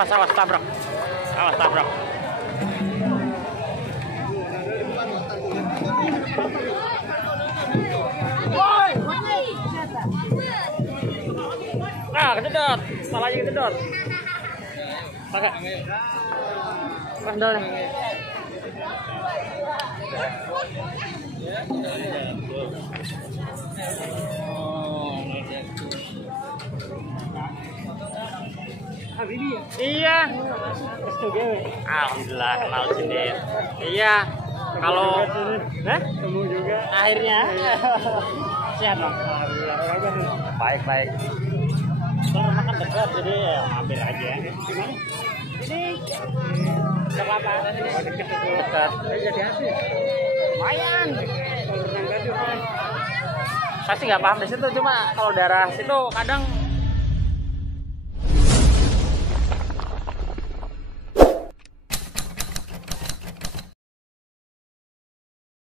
Mas, awas tabrak. Awas tabrak. Ah, kededot. Salahnya kededot. Pakai. Sandal nih. Iya. Alhamdulillah kenal sini. Iya. Kalau temu juga. Akhirnya. Sehat dong. Baik. Kalau makan dekat jadi ya mampir aja. Gimana? Ini berapa? Dekat. Jadi habis. Lumayan. Saya sih nggak paham di situ, cuma kalau daerah situ kadang